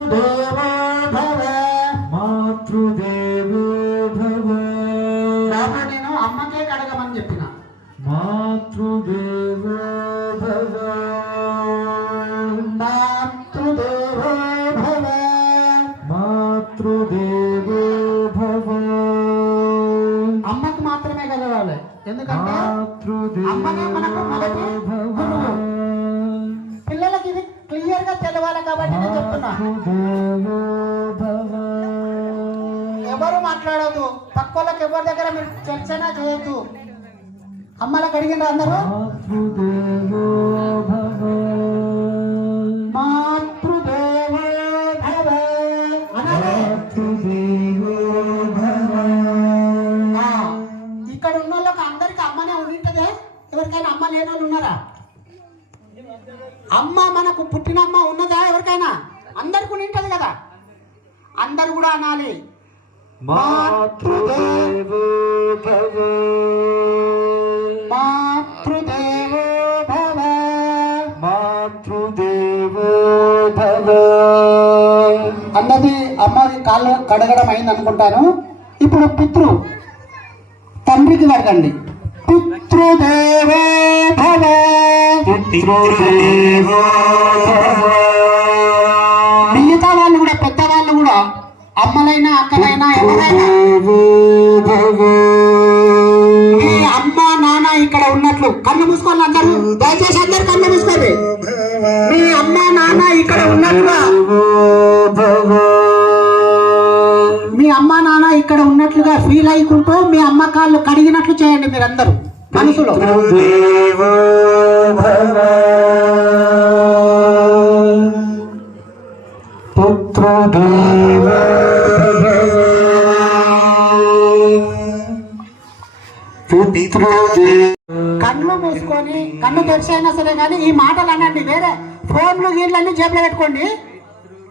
దేవో భవ మాతృదేవో భవ కాబట్టి నేను అమ్మకే కడగమని చెప్పిన. మాతృదేవో భవ మాతృదేవో భవ మాతృదేవో భవ అమ్మకు మాత్రమే కలగాలి. ఎందుకంటే అమ్మనే మనకు మొదటి కాబట్టి నేను చెప్తున్నా. ఎవరు మాట్లాడదు పక్క వాళ్ళకి ఎవరి దగ్గర మీరు చర్చన చేయొద్దు. అమ్మలకు అడిగిన అందరూ? ఇక్కడ ఉన్న వాళ్ళకి అందరికి అమ్మనే ఉండింటదే ఎవరికైనా అమ్మ లేని వాళ్ళు ఉన్నారా? అమ్మ మనకు పుట్టిన అమ్మ ఉన్నదా? అందరికి ఉండింటది కదా. అందరు కూడా అనాలి. మాతృదేవో భవ. మాతృదేవో భవ. మాతృదేవో భవ. అన్నది అమ్మది కాళ్ళు కడగడం అయింది అనుకుంటాను. ఇప్పుడు పితృ తండ్రికి కడగండి. పితృదేవో భవ. పితృదేవో భవ. అమ్మ నాన్న ఇక్కడ ఉన్నట్లు కళ్ళు మూసుకోవాలి అందరూ. దయచేసి అందరు కళ్ళు మూసుకోండి. మీ అమ్మ నాన్న ఇక్కడ ఉన్నట్లుగా. మీ అమ్మ నాన్న ఇక్కడ ఉన్నట్లుగా ఫీల్ అయ్యుకుంటూ మీ అమ్మ కాళ్ళు కడిగినట్లు చేయండి మీరందరూ. మనసులో. దేవో కళ్ళు మూసుకొని కళ్ళు తెరిచైనా సరే కానీ ఈ మాటలు అనండి వేరే ఫోన్లు గీళ్ళన్నీ జేబులో పెట్టుకోండి.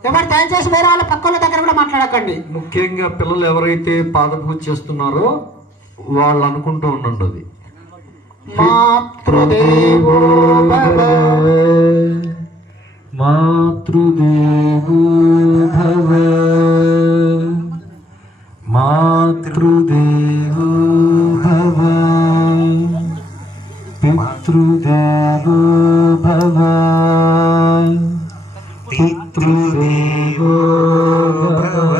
ఎవరు దయచేసి వేరే వాళ్ళ పక్కల దగ్గర కూడా మాట్లాడకండి. ముఖ్యంగా పిల్లలు ఎవరైతే పాదపూజ చేస్తున్నారో వాళ్ళు అనుకుంటూ ఉండండి మాతృదేవో పితృదేవో భవ పితృదేవో భవ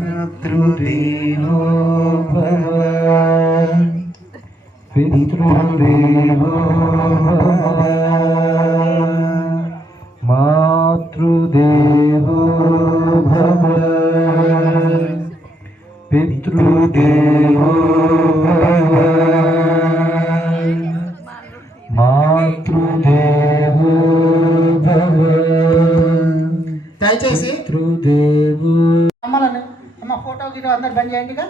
మాతృదేవో భవ పితృదేవో భవ ఫోటో గీటో అందరు బంద్ చేయండిగా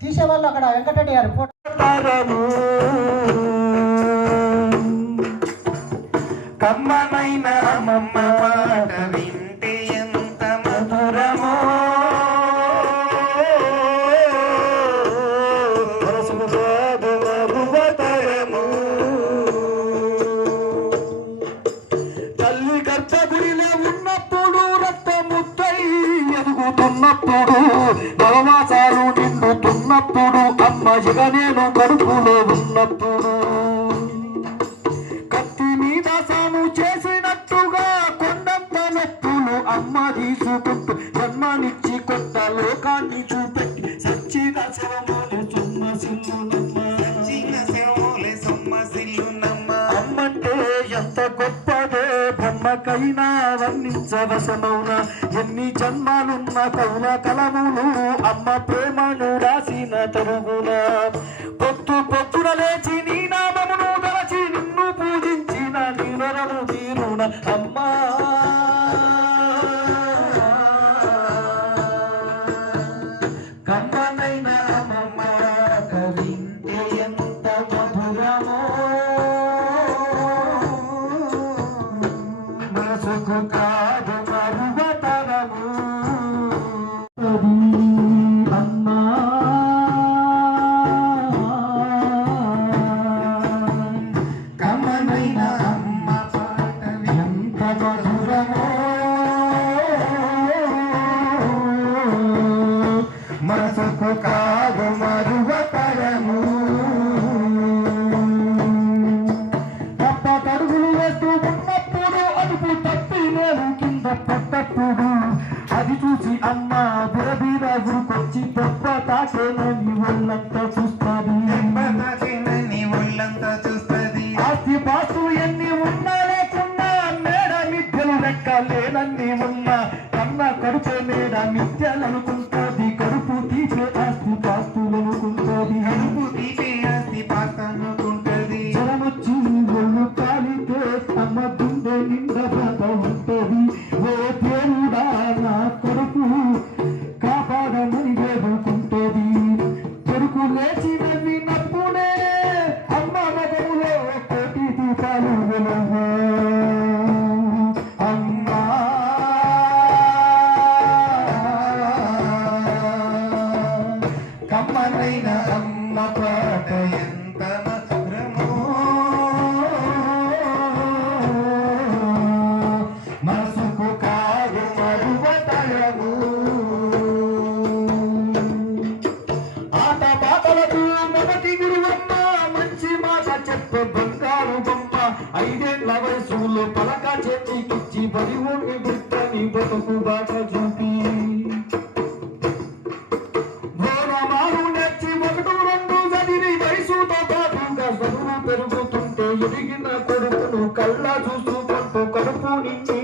తీసేవాళ్ళు అక్కడ వెంకటరెడ్డి గారు. ఫోటో తరము కమ్మనైన అమ్మమ్మ నవమాసాలు నిండుతున్నప్పుడు అమ్మ ఇక నేను కడుపులో ఉన్నప్పుడు. కత్తి మీద సాము చేసినట్టుగా కొండంత నొప్పులు అమ్మ తీసుకుంటూ జన్మనిచ్చి కొత్త లోకాన్ని చూపెట్టి సచ్చిన శవములు సొమ్మసిల్లునమ్మ అమ్మంటే ఎంత గొప్పదే బ్రహ్మకైనా వర్ణించవశమౌన? ఎన్ని జన్మాలున్న కౌల కలములు అమ్మ ప్రేమను రాసిన తరుగున? పొత్తు పొత్తున లేచి కావు మరువ పరము తప్ప కడుగులు వేస్తూ ఉన్నప్పుడు అదుపు తప్పి నేను కింద పట్టప్పుడు అది చూసి అమ్మ బురబీ రాజుకొచ్చి తప్ప తాకేనని ఒళ్ళంత చూస్తుంది. ఒళ్ళంతా చూస్తుంది. ఆస్తి పాసు ఎన్ని ఉన్నా లేకున్నా మేడ మిథ్యలు లెక్క లేనన్ని ఉన్నా కన్న కడుపు మేడ మిథ్యలనుకుంటుంది కడుపు తీసే ఆస్తి పాస్తులు అనుకుంటుంది కడుపు తీపే ఆస్తి పాస్తనుకుంటది. జలమొచ్చి ఒళ్ళు కాలితే తమ గుండె నిండా బాధ ఉంటుంది. ఓ పలక చేతికిచ్చి పది ఊరి బిడ్డని బతుకు బాట చూపి. భోరమాలు ఒకటి రెండు చదివి వయసుతో పాటుగా చదువు పెరుగుతుంటే ఎదిగిన కొడుకును కళ్ళ చూస్తూ కడుపు నిండినంత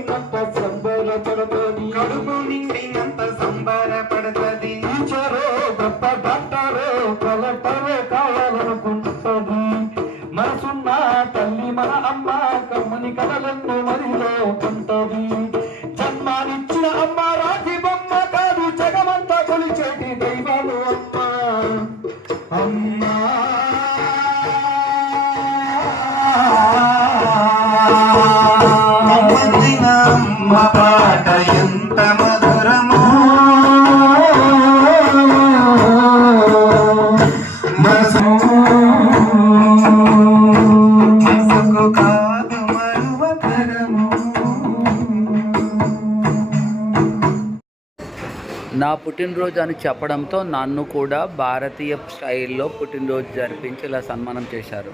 కమ్మని కలలెన్నో మదిలో ఉంటది జన్మానిచ్చిన అమ్మ రాజి బొమ్మ కాదు జగమంతా కొలిచేటి దైవాలు అమ్మ. అమ్మా. అమ్మ నా పుట్టినరోజు అని చెప్పడంతో నన్ను కూడా భారతీయ స్టైల్లో పుట్టినరోజు జరిపించి ఇలా సన్మానం చేశారు.